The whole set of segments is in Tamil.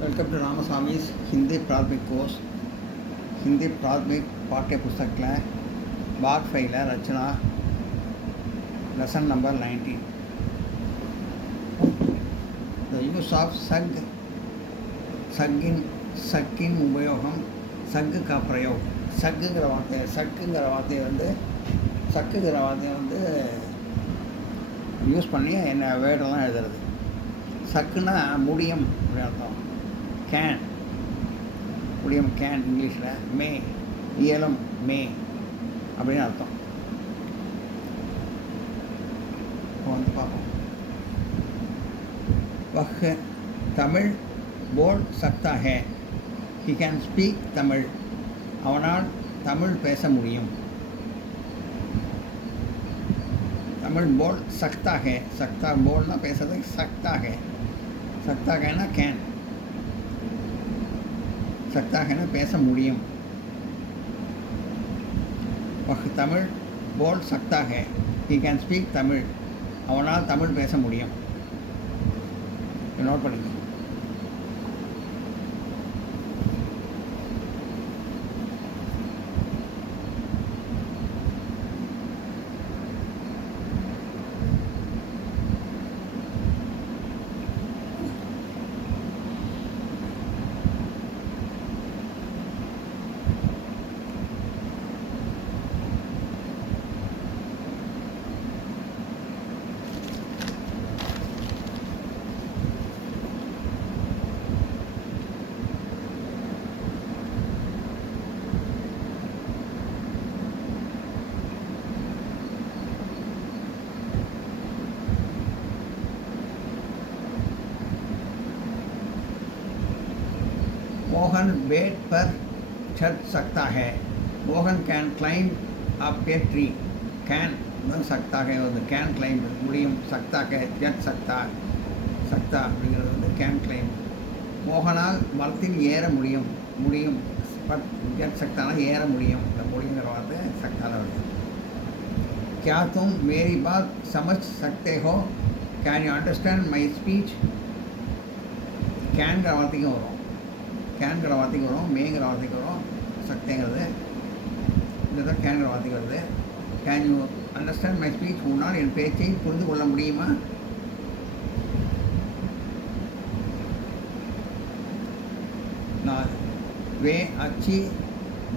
वेलकम टू रामास्वामी's हिंदी प्राथमिक कोर्स हिंदी प्राथमिक पाठ्य पुस्तक भाग 5 रचना lesson number 19 the use of सग्गिन उपयोगम सग्ग का प्रयोग सग्गुங்கிற வார்த்தை வந்து யூஸ் பண்ணி என்ன வேர்டெல்லாம் எழுதுறது. சக்குன்னா முடியும் அப்படின்னு அர்த்தம். கேன் முடியும், கேன் இங்கிலீஷில். மே இயலும், மே அப்படின்னு அர்த்தம். இப்போ வந்து பார்ப்போம். வஹ் தமிழ் போல் சக்தா ஹே, ஹி கேன் ஸ்பீக் தமிழ், அவனால் தமிழ் பேச முடியும். தமிழ் போல் சக்தா ஹே, சக்தா போல்னா பேசுறது, சக்தா ஹே, சக்தா ஹேனா கேன், சக்தா ஹேனா பேச முடியும். வஹ் தமிழ் போல் சக்தா ஹே, ஹி கேன் ஸ்பீக் தமிழ், அவனால் தமிழ் பேச முடியும். நோட் பண்ணிக்க. मोहन बेड पर चढ़ सकता है. Mohan can climb up a tree. Can सकता है வந்து கேன் கிளைம் முடியும். சக்தா கே ஜட் சக்தா, சக்தா அப்படிங்கிறது வந்து கேன் கிளைம். மோகனால் மரத்தில் ஏற முடியும். முடியும் பட் ஜட் சக்தானா ஏற முடியும். இந்த முடியுங்கிற வார்த்தை சக்தால வருது. क्या तुम मेरी बात समझ सकते हो? Can you understand my speech? கேன்கிற வார்த்தைக்கும் வரும், கேன்கிற வார்த்தைக்கு வரும், மேங்கிற வார்த்தைக்கு வரும், சக்திங்கிறது இதுதான் கேன்கிற வார்த்தைக்கு வருது. Can you understand my speech? உன்னால் என் பேச்சை புரிந்து கொள்ள முடியுமா? நான் வே अच्छी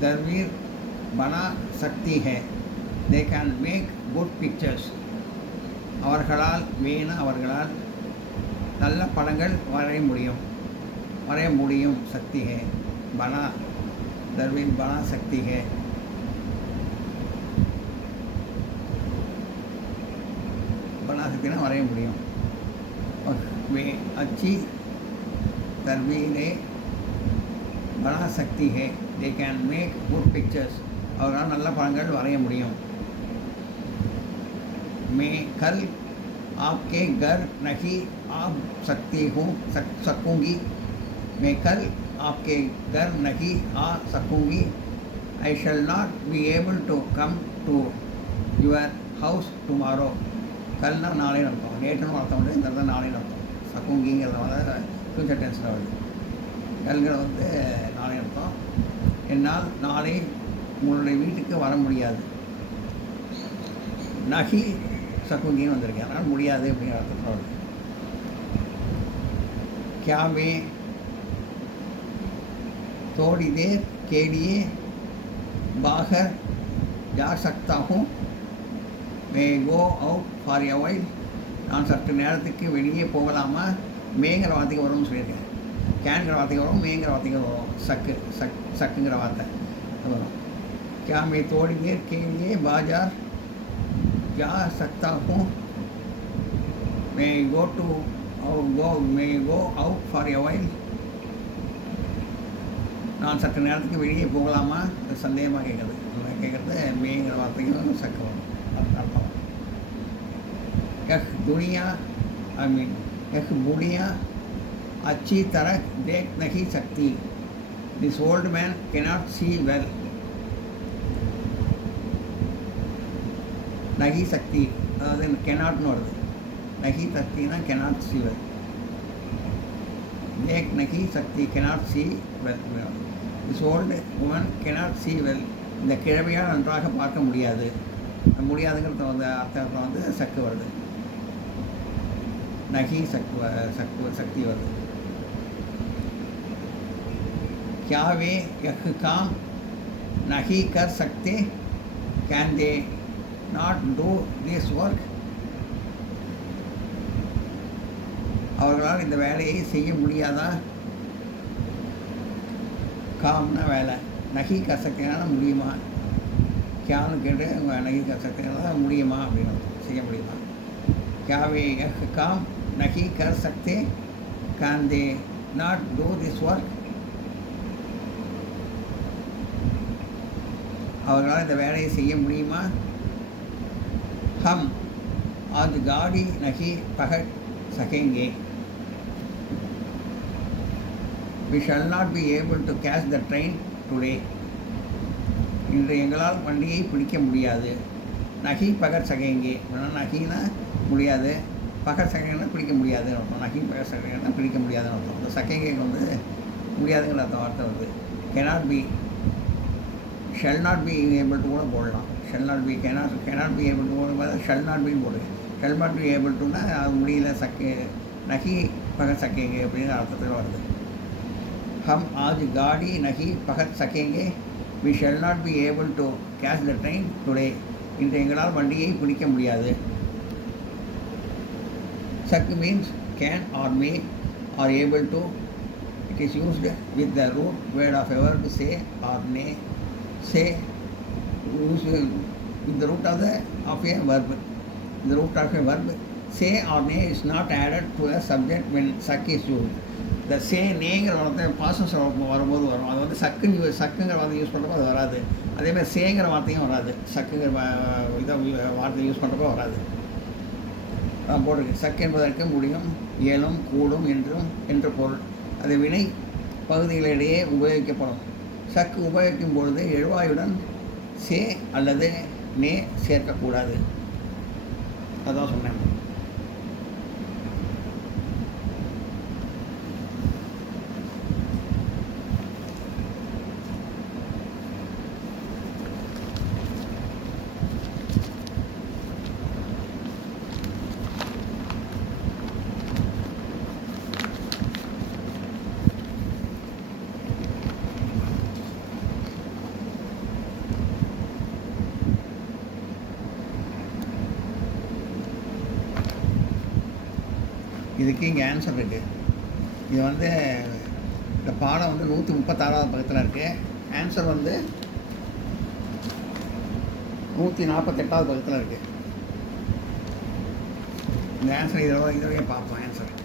तस्वीर बना सकती है. they can make good pictures. அவர்களால், வேணா அவர்களால் நல்ல படங்கள் வரைய முடியும். சக்தி है. बना तस्वीर बना सकती है. बना सकती ना வரைய முடியும். वे अच्छी तस्वीरें बना सकती है. they can make good pictures. அவர்களால் நல்ல படங்கள் வரைய முடியும். मैं कल आपके घर नहीं आ सकूँगी. मैं कल आपके घर नहीं आ सकूँगी. I shall not be able to come to your house tomorrow. கல்னா நாளை அர்த்தம், நேற்றுன்னு அர்த்தம் உண்டு, இந்த இடத்துல நாளை அர்த்தம். சக்குங்கிங்கிறத ஃபியூச்சர் டென்ஸில் வருது. கல்கிற வந்து நாளை அர்த்தம். என்னால் நாளை உங்களுடைய வீட்டுக்கு வர முடியாது. நகி சக்குங்கின்னு வந்திருக்கேன், அதனால் முடியாது அப்படிங்கிற அர்த்தத்தில் வருது. क्या मैं थोड़ी देर के लिए बाहर जा सकता हूँ? मैं go out for a while. நான் சற்று நேரத்துக்கு வெளியே போகலாமா? மேங்கிற வார்த்தைக்கு வரும்னு சொல்லியிருக்கேன். கேன்கிற வார்த்தைக்கு வரும், மேங்கிற வார்த்தைக்கு வரும். சக்குங்கிற வார்த்தை வரும். क्या मैं थोड़ी देर के लिए बाजार जा सकता हूँ? मैं गो out for a while. நான் சற்று நேரத்துக்கு வெளியே போகலாமா? சந்தேகமாக கேட்குறது மேங்கிற வார்த்தைக்கு சக்கு வரும், அர்த்தம். दुनिया बुढ़िया अच्छी तरह देख नहीं सकती. This old man cannot see well. नहीं सकती அதாவது कैनॉटனு வருது. நகி தத்தினா cannot see well. देख नहीं सकती, cannot see well. This old woman cannot see well. இந்த கிழமையால் நன்றாக பார்க்க முடியாது. முடியாதுங்கிறது வந்து அர்த்தத்தில் வந்து சக்கு வருது. நகி சக்தி வருது. क्या वे यह काम नहीं कर सकते? Can they not do this work? அவர்களால் இந்த வேலையை செய்ய முடியாதா? காம்னா வேலை, நகி கசக்தினால முடியுமா? கியான்னு கேட்டு நகி கசக்தினால முடியுமா அப்படின்னு செய்ய முடியுமா? கியாவே காம் நகி கர் சக்தே, can they not do this work? அவர்களால் இந்த வேலையை செய்ய முடியுமா? ஹம் ஆஜ் காடி நகி பகட் சகேங்கே. We shall not be able to catch the train today. இன்று எங்களால் வண்டியை பிடிக்க முடியாது. நகி பகர் சகைங்கே, நகினா முடியாது, பகர் சகைங்கன்னா பிடிக்க முடியாதுன்னு அர்த்தம். நகி பகர் சகைன்னா பிடிக்க முடியாதுன்னு அர்த்தம். இந்த சகைங்கேக்கு வந்து முடியாதுங்கிற அர்த்தம் வார்த்தை வருது. cannot be, shall not be able to கூட போடலாம். shall not be, cannot be able to போடும்போது shall not be போடுது. shall not be able toனா அது முடியல, நகி பகர் சகைங்கே அப்படிங்கிற அர்த்தத்தில் வருது. हम आज गाड़ी नहीं पकड़ सकेंगे. We shall not be able to catch the train today. இன்று எங்களால் வண்டியை பிடிக்க முடியாது. சக் means can or may or able to. It is used with the root word of a verb say or may. Say used with the root of a verb. The root of a verb say or may is not added to a subject when suck is used. இந்த சே நேங்கிற வார்த்தை பாசஸ் வரும்போது வரும். அது வந்து சக்குங்கிற வார்த்தை யூஸ் பண்ணுறப்போ அது வராது. அதேமாதிரி சேங்கிற வார்த்தையும் வராது. சக்குங்கிற இதை வார்த்தை யூஸ் பண்ணுறப்போ வராது. போட்டிருக்கு. சக்கு என்பதற்கு முடியும், இயலும், கூடும் என்ற பொருள். அது வினை பகுதிகளிடையே உபயோகிக்கப்படும். சக்கு உபயோகிக்கும் பொழுது எழுவாயுடன் சே அல்லது நே சேர்க்கக்கூடாது. அதான் சொன்னேன். இதுக்கு இங்கே ஆன்சர் இருக்குது. இது வந்து இந்த பாடம் வந்து 136வது பக்கத்தில் இருக்குது. ஆன்சர் வந்து 148வது பக்கத்தில் இருக்குது. இந்த ஆன்சர் இதோடய பார்ப்போம். ஆன்சர்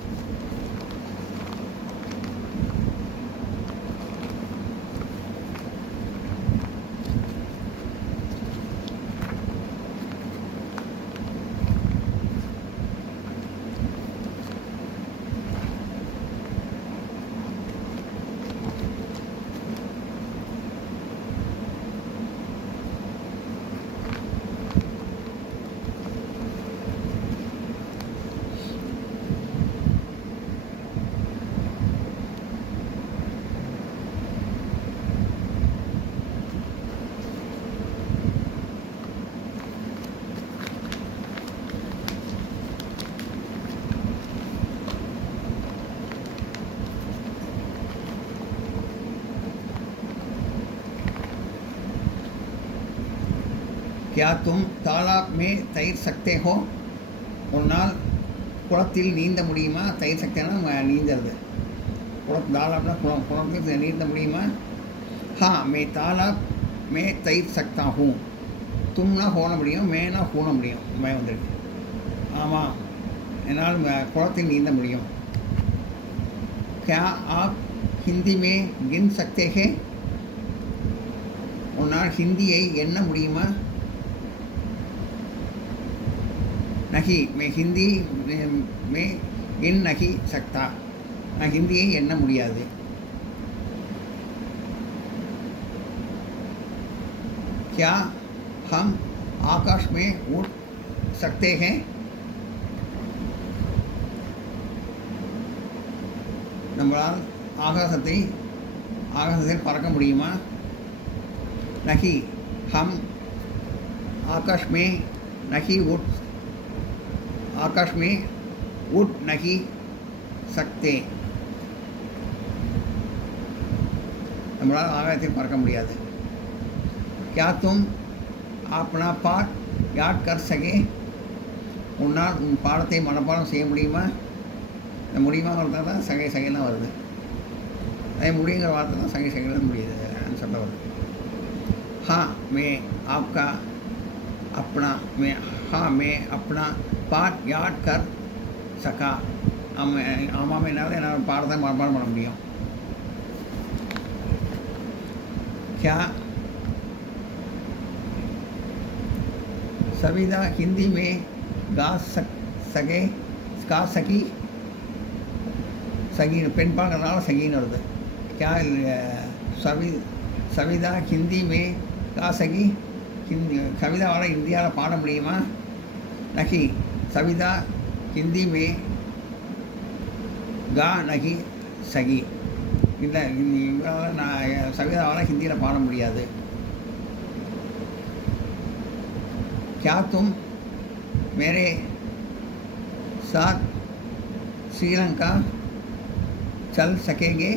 क्या तुम तालाब में तैर सकते हो? உன்னால் குளத்தில் நீந்த முடியுமா? தயிர் சக்தினா நீந்துறது. தாலாப்னா குளத்தில் நீந்த முடியுமா? ஹா மே தாலாப் மே தயிர் சக்தா ஹூ. தும்னா ஹோன முடியும், மேனா ஹூன முடியும். மே வந்துருக்கு. ஆமாம், என்னால் குளத்தில் நீந்த முடியும். क्या आप हिंदी में गिन सकते हैं? உன்னால் ஹிந்தியை எண்ண முடியுமா? नहीं, मैं हिंदी में गिन नहीं सकता. நான் ஹிந்தியை எண்ண முடியாது. क्या हम आकाश में उड़ सकते हैं? நம்மளால் ஆகாசத்தில் பறக்க முடியுமா? நகி ஹம் ஆகாஷ் में नहीं उड़ नहीं सकते. நம்மளால் ஆகாயத்தில் பறக்க முடியாது. क्या तुम अपना पाठ याद कर सके? உன்னால் உன் பாடத்தை மனப்பாடம் செய்ய முடியுமா? இந்த முடியுமாங்கிறத தான் சகைலாம் வருது. அதே முடியுங்கிற வார்த்தை தான் சகைலாம் முடியுது ஆன்சரில் வருது. हाँ मैं आपका अपना पाठ याद कर सका. ஆமாம் என்னால் பாடத்தை மனப்பாடம் பண்ண முடியும். क्या सविता हिंदी में गा सकी? सगी பெண் பாடங்கிறதுனால சகின்னு வருது. क्या सविता हिंदी में गा सकी? கவிதாவால் இந்தியாவில் பாட முடியுமா? நகி சவிதா ஹிந்தி மே கா நகி சகி. இல்லை, நான் சவிதாவால் ஹிந்தியில் பாட முடியாது. क्या तुम मेरे साथ श्रीलंका चल सकेंगे?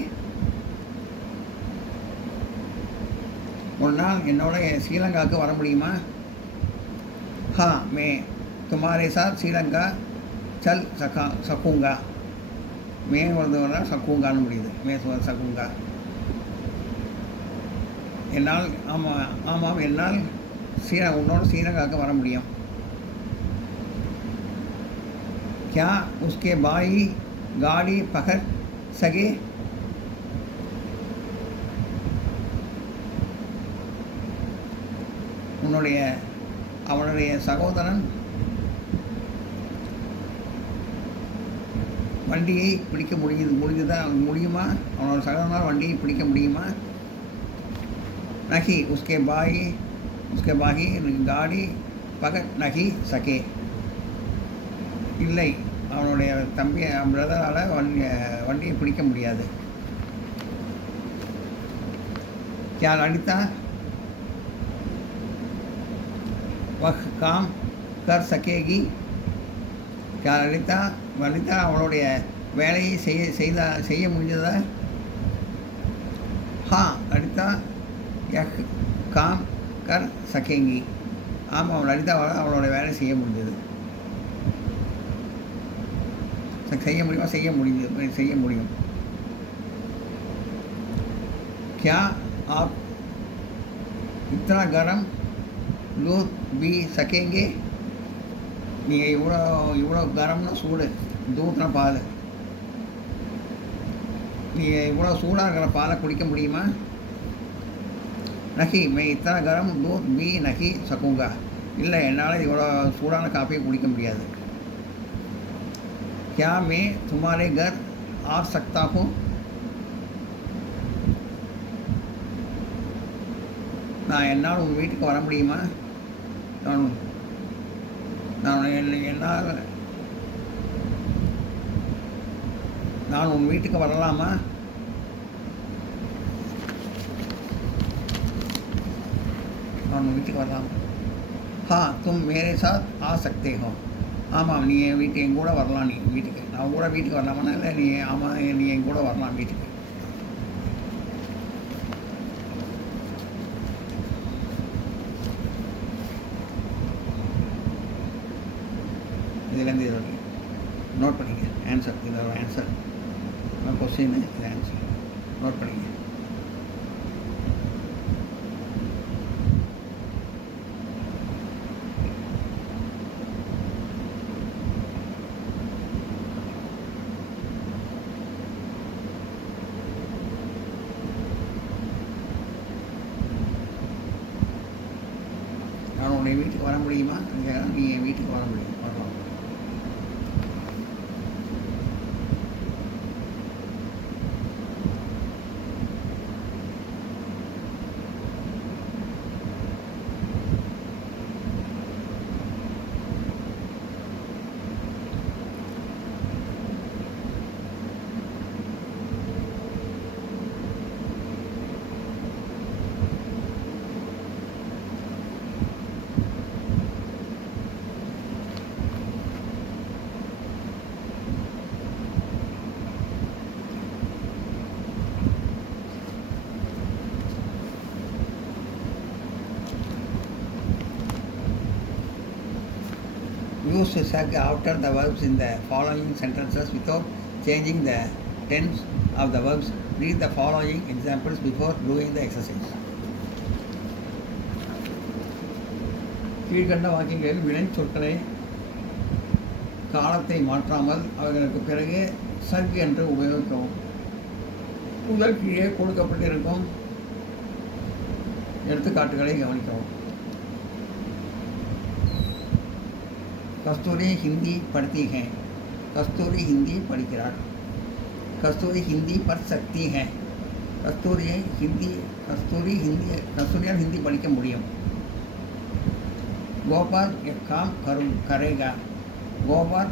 ஒரு நாள் என்னோட ஸ்ரீலங்காவுக்கு வர முடியுமா? हाँ मैं तुम्हारे साथ श्रीलंका चल सकूँगा. மே வருதுன்னா சக்கூங்கான்னு முடியுது. மே சக்கூங்கா. என்னால் ஆமாம் என்னால் உன்னோட ஸ்ரீலங்காவுக்கு வர முடியும். क्या उसके भाई गाड़ी पकड़ सके? அவனுடைய சகோதரன் வண்டியை பிடிக்க முடியுமா? அவனோட சகோதரனால் வண்டியை பிடிக்க முடியுமா? நகி உஸ்கே பாகி காடி பகட் நகி சகே. இல்லை, அவனுடைய தம்பி பிரதரால் வண்டியை பிடிக்க முடியாது. क्या ललिता वह काम कर सकेगी? क्या லலிதா அவளுடைய வேலையை செய்ய முடிஞ்சதா? हाँ ललिता यह काम कर सकेंगी. ஆமாம், லலிதாவால் அவளோட வேலை செய்ய முடிஞ்சது. செய்ய முடியும். क्या आप इतना गरम दूध पी सकेंगे? நீங்கள் இவ்வளோ கரம்னா சூடு, தூத்னா பால், நீங்கள் இவ்வளோ சூடாக இருக்கிற பாலை குடிக்க முடியுமா? நகி மே இத்தனை கரம் दूध भी नहीं सकूँगा. இல்லை, என்னால் இவ்வளோ சூடான காஃபியை குடிக்க முடியாது. क्या मैं तुम्हारे घर आ सकता हूँ? நான் என்னால் உங்கள் வீட்டுக்கு வர முடியுமா? நான் உன் வீட்டுக்கு வரலாமா? நான் உன் வீட்டுக்கு வரலாமா? हाँ तुम मेरे साथ आ सकते हो. ஆமாம், நீ என் கூட வரலாம். நீ வீட்டுக்கு நான் கூட வீட்டுக்கு வரலாமா? இல்லை, நீ என் கூட வரலாம் வீட்டுக்கு. இதுலேருந்து இது நோட் பண்ணிங்க. ஆன்சர், இதோட ஆன்சர் கொஸ்டின், இது ஆன்சர் நோட் பண்ணிங்க. நான் உன்னை வீட்டுக்கு வர முடியுமா? நீ என் வீட்டுக்கு வர முடியும், வரலாம். use sag after the verbs in the following sentences without changing the tense of the verbs. Read the following examples before doing the exercise. கீழ்கண்ட வாக்கியங்களில் வினை சொற்களை காலத்தை மாற்றாமல் அவர்களுக்கு பிறகு சக் என்று உபயோகிக்கவும். முதல் கீழே கொடுக்கப்பட்டிருக்கும் எடுத்துக்காட்டுகளை கவனிக்கவும். கஸ்தூரி ஹிந்தி पढ़ती है. கஸ்தூரி ஹிந்தி படிக்கிறாள். கஸ்தூரி ஹிந்தி பढ़ सकती है. கஸ்தூரியால் ஹிந்தி படிக்க முடியும். கோபால் एक काम करेगा. கோபால்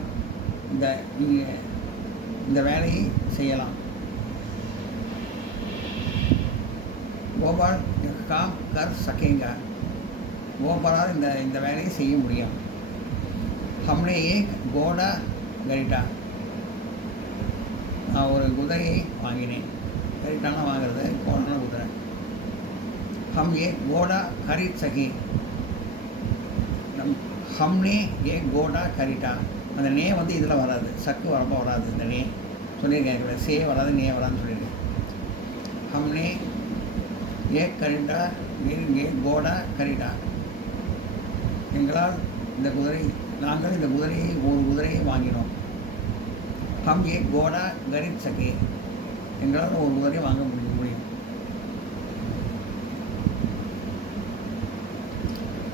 இந்த வேலையை செய்யலாம். கோபால் एक काम कर सकेगा. கோபாலால் இந்த வேலையை செய்ய முடியும். हमने एक घोड़ा खरीदा. நான் ஒரு குதிரையை வாங்கினேன். கரிட்டானா வாங்குறது, கோடானா குதிரை. हम एक घोड़ा खरीद सके. हमने एक घोड़ा खरीदा. அந்த நே வந்து இதில் வராது, சக்கு வரப்போ வராது. இந்த நே சொல்லியிருக்கேன், சே வராது, நே வராதுன்னு சொல்லியிருக்கேன். हमने एक खरीदा, एक घोड़ा खरीदा. எங்களால் நாங்கள் இந்த குதிரையை வாங்கினோம். हम एक घोड़ा खरीद सके. எங்களால் ஒரு குதிரையை வாங்க முடியும்.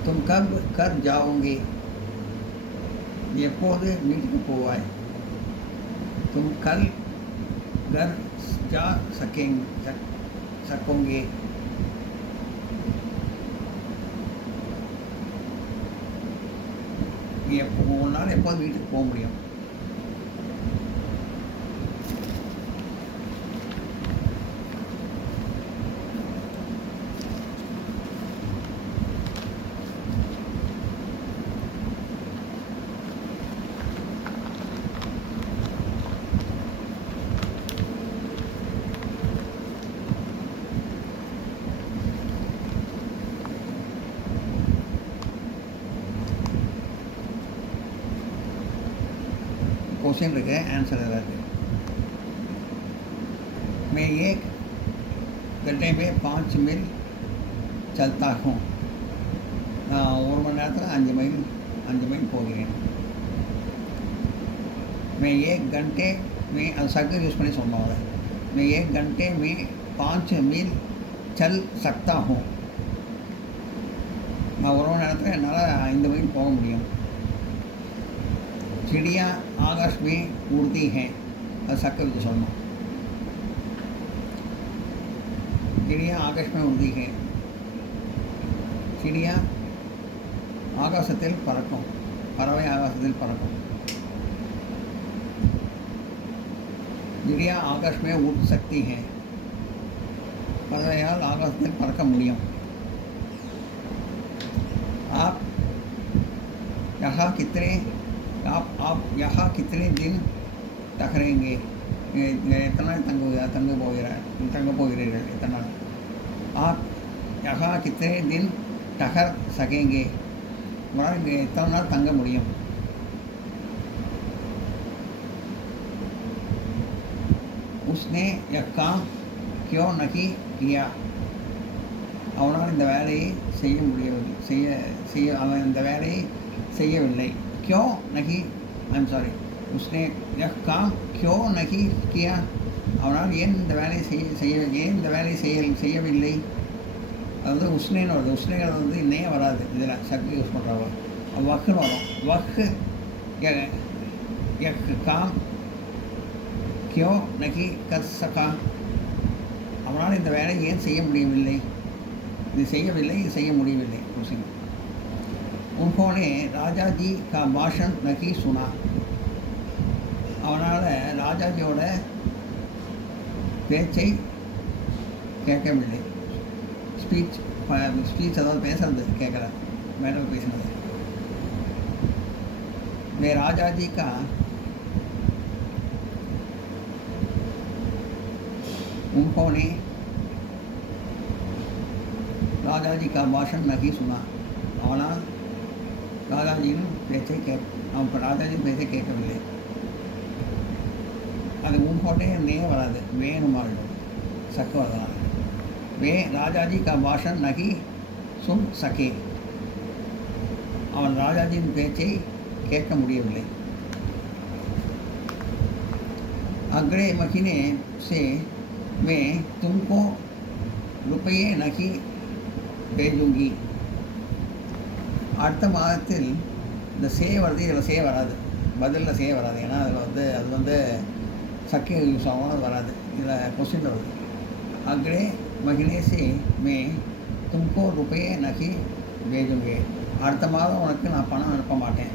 तुम कब कर जाओगे. எப்போது வீட்டுக்கு போவாய். तुम कल घर जा सकोगे. உன்னால் எப்போது வீட்டுக்கு போக முடியும். क्वेश्चन इருக்கு, आंसर இருக்கு. मैं एक घंटे में 5 मील चलता हूँ. நான் ஒரு மணி நேரத்தில் 5 மைல் போகிறேன். मैं एक घंटे में சக்கு யூஸ் பண்ணி சொன்னாங்க. मैं एक घंटे में 5 मील चल सकता हूँ. நான் ஒரு மணி நேரத்தில் என்னால் 5 மைல் போக முடியும். चिड़िया आकाश में उड़ती हैं. அது சக்க வச்சு சொல்லணும். चिड़िया आकाश में उड़ती है. चिड़िया ஆகாசத்தில் பறக்கும். பறவை ஆகாசத்தில் பறக்கும். चिड़िया आकाश में उड़ सकती है. பறவையால் ஆகாசத்தில் பறக்க முடியும். आप यहाँ कितने दिन ठहरेंगे. எத்தனை நாள் தங்க போகிறீர்கள். எத்தனை நாள். आप यहाँ कितने दिन ठहर सकेंगे. உங்களால் இங்கே எத்தனை நாள் தங்க முடியும். उसने यह काम क्यों नहीं किया. அவனால் இந்த வேலையை அவன் இந்த வேலையை செய்யவில்லை. क्यों नहीं, आई एम सॉरी, उसने यह काम क्यों नहीं किया. அவனால் ஏன் இந்த வேலையை செய்யவில்லை. அதாவது உஸ்னேன்னு வருது. உஸ்னேங்கிறது வந்து நே வராது, இதில் சக்தி யூஸ் பண்ணுறவங்க வக்குன்னு வரும். வக்கு காம் கியோ நகி கர் சகா. அவனால் இந்த வேலையை ஏன் செய்ய முடியவில்லை. இது செய்ய முடியவில்லை. கொஸ்டின். उन्होंने राजा जी का भाषण नहीं सुना. அவனால் ராஜாஜியோட பேச்சை கேட்கவில்லை. ஸ்பீச் அதாவது பேசுறது கேட்கல, மேடம் பேசினது. वे राजा जी का उन्होंने राजा जी का भाषण नहीं सुना. ஆனால் ராஜாஜியின் பேச்சை அவன் இப்போ ராஜாஜியின் பேச்சை கேட்கவில்லை. அது முன்கோட்டே நே வராது, வேணு மாறிடும், சக்கு வரலாம். வே ராஜாஜி கா பாஷன் நகி சுன் சகே, அவன் ராஜாஜியின் பேச்சை கேட்க முடியவில்லை. अगले महीने से मैं तुमको रुपये नहीं भेजूंगी. அடுத்த மாதத்தில் இந்த சே வருது, இதில் சே வராது, பதிலில் சே வராது. ஏன்னா அதில் அது வந்து சக்கே யூஸ் ஆகும், அது வராது. இதில் கொஸ்டின் வருது. अगले महीने से मैं तुमको रुपये नहीं भेजूंगी. அடுத்த மாதம் உனக்கு நான் பணம் அனுப்ப மாட்டேன்.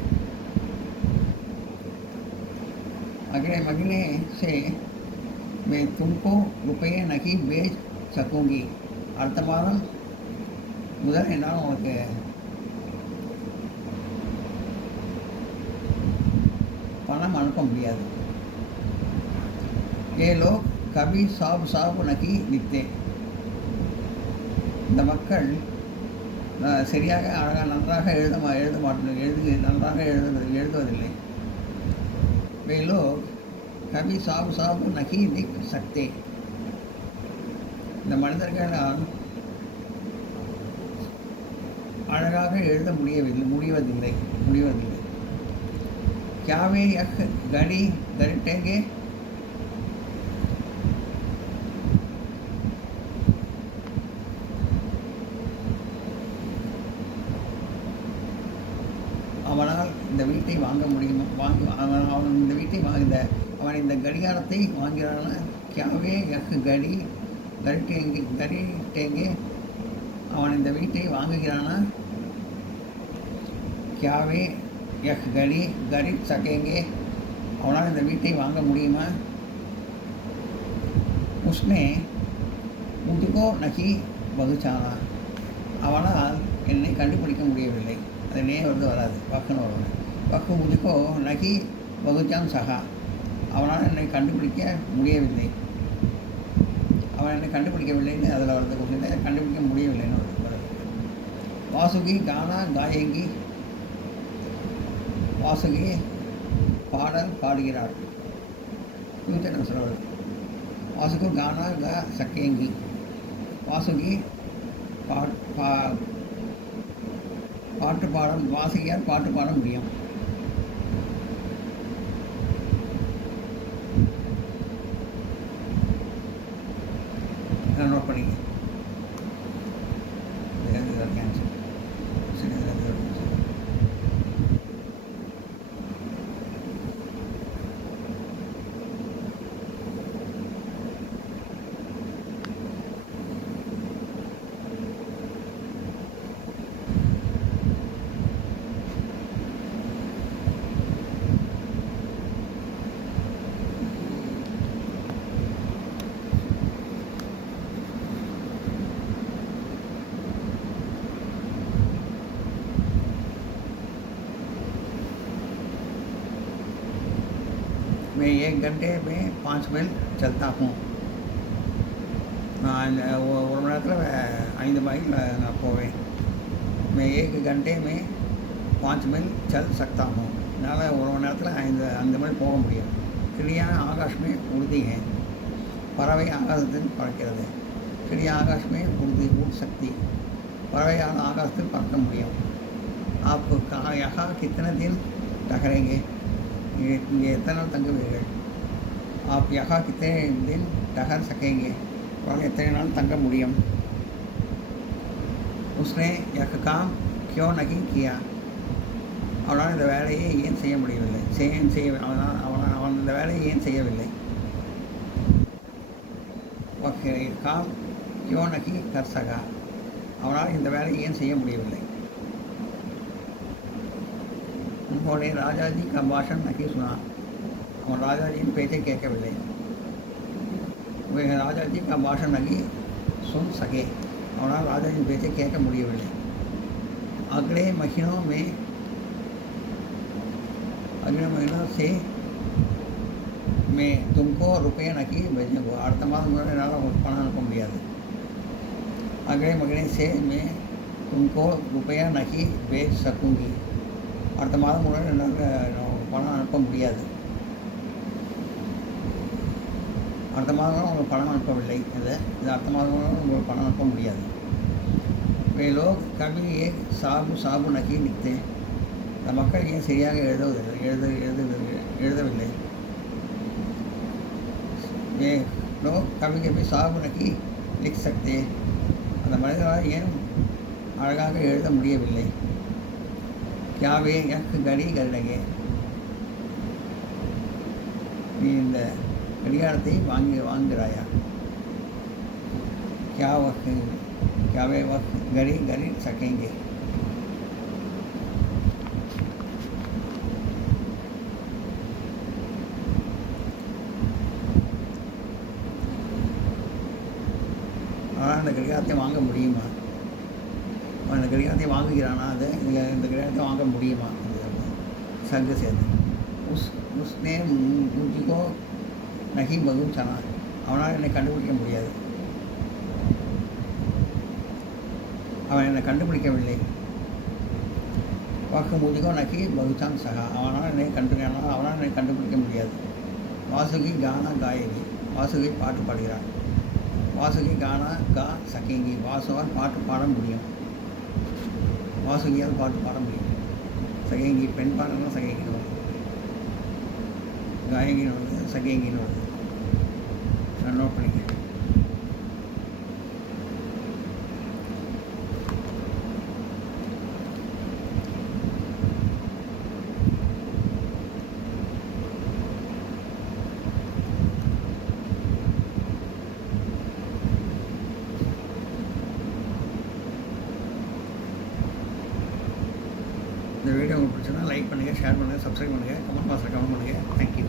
अगले महीने से मैं तुमको रुपये नहीं भेज सकूँगी. அடுத்த மாதம் முதல் என்னால் உனக்கு பணம் அனுப்ப முடியாது. ये लोग कभी साफ साफ नहीं लिखते. இந்த மக்கள் சரியாக அழகாக நன்றாக நன்றாக எழுதுவதில்லை. वे लोग कभी साफ साफ नहीं लिख सकते. இந்த மனிதர்களால் அழகாக எழுத முடிவதில்லை. क्या वे यह घड़ी घंटेंगे? அவனால் இந்த வீட்டை வாங்க முடியுமா? அவன் இந்த வீட்டை அவன் இந்த கடிகாரத்தை வாங்கிறான. கியாவே யக் கடி கரிட்டேங்கே, அவன் இந்த வீட்டை வாங்குகிறானா? கியாவே யக் கடி கரிட் சகேங்கே, அவனால் இந்த வீட்டை வாங்க முடியுமா? உஸ்னே முதுகோ நகி வகுச்சானா, அவனால் என்னை கண்டுபிடிக்க முடியவில்லை. அது நே வராது, பக்குன்னு வரணும். பக்கு முதுகோ நகி வகுச்சான் சகா, அவனால் என்னை கண்டுபிடிக்க முடியவில்லை. அவன் என்னை கண்டுபிடிக்கவில்லைன்னு அதில் வருது. கொஞ்சம் கண்டுபிடிக்க முடியவில்லைன்னு வருது. வாசுகி கானா காயங்கி, வாசுகி பாடல் பாடுகிறாள். ஃபியூச்சர் சொல்வது. வாசுகு கானா கா சக்கேங்கி, வாசுகி பாட்டு பாட, வாசுகியார் பாட்டு பாட முடியும். நோட் பண்ணிக்க. கேன்சல். मैं 1 घंटे में 5 மைல் चलता हूँ. நான் ஒரு மணி நேரத்தில் 5 மைல் நான் போவேன். मैं 1 घंटे में 5 மைல் चल सकता हूँ. என்னால் ஒரு மணி நேரத்தில் 5 மைல் போக முடியும். चिड़िया आकाश में उड़ती है, பறவை ஆகாசத்தில் பறக்கிறது. चिड़िया आकाश में उड़ सकती, பறவையால் ஆகாசத்தில் பறக்க முடியும். आप यहाँ कितने दिन ठहरेंगे? இங்கே எத்தனை நாள் தங்குவீர்கள்? आप यहाँ कितने दिन ठहर सकेंगे? உங்களால் எத்தனை நாள் தங்க முடியும்? उसने यह काम क्यों नहीं किया? அவனால் இந்த வேலையை ஏன் செய்ய முடியவில்லை? அவன் இந்த வேலையை ஏன் செய்யவில்லை? ஓகே, காம் क्यों नहीं कर सका, அவனால் இந்த வேலையை ஏன் செய்ய முடியவில்லை? उन्होंने राजाजी का भाषण नहीं सुना, और राजाजी பேச்சை கேட்கவில்லை. वे राजाजी का भाषण नहीं सुन सके, அவனால் ராஜாஜியின் பேச்சை கேட்க முடியவில்லை. अगले महीनों से मैं तुमको रुपये नहीं भेजूंगा. அடுத்த மாதம் முதல்ல என்னால் உங்களுக்கு பணம் அனுப்ப முடியாது. अगले महीने से मैं तुमको रुपया नहीं भेज सकूँगी. அடுத்த மாதம் கூட என்னால் பணம் அனுப்ப முடியாது. அடுத்த மாதம் உங்களுக்கு பணம் அனுப்பவில்லை. இது அடுத்த மாதம் உங்களுக்கு பணம் அனுப்ப முடியாது. वे लोग कभी एक साबु साबु नहीं लिखते. இந்த மக்கள் ஏன் சரியாக எழுதவில்லை? वे लोग कभी कभी साबु नहीं लिख सकते. அந்த மனிதர்களால் ஏன் அழகாக எழுத முடியவில்லை? क्या वे एक घड़ी கருடகே, நீ இந்த கடிகாரத்தை வாங்குகிறாயா? क्या वे वक्त घड़ी खरीद सकेंगे? ஆனால் அந்த கடிகாரத்தை வாங்க முடியுமா? அந்த கடிகாரத்தை வாங்குகிறானா? அது இந்த கடிகாரத்தை வாங்க முடியுமா? சங்கு சேர்ந்து உஸ்னே முஞ்சிக்கோ நகி பகும் சனா, அவனால் என்னை கண்டுபிடிக்க முடியாது. அவன் என்னை கண்டுபிடிக்கவில்லை. வாக்கு முஞ்சிக்கோ நகி பகுச்சான் சகா, அவனால் என்னை கண்டுபிடிக்க முடியாது. வாசுகி கானா காயகி, வாசுகி பாட்டு பாடுகிறார். வாசுகி கானா கா சகேங்கி, வாசுவால் பாட்டு பாட முடியும். வாசுகியால் பாட்டு பாட முடியும். சகேங்கி பெண் பாடலாம் சகேங்கின்னு வருது, காயகின்னு வருது, சகேங்கின்னு வருது. நான் நோட் பண்ணிக்கிறேன். இந்த வீடியோ உங்களுக்கு பிடிச்சதுன்னா லைக் பண்ணுங்கள், ஷேர் பண்ணுங்கள், சப்ஸ்கிரைப் பண்ணுங்கள், கமெண்ட் பாக்ஸில் கமெண்ட் பண்ணுங்கள். தேங்க்யூ.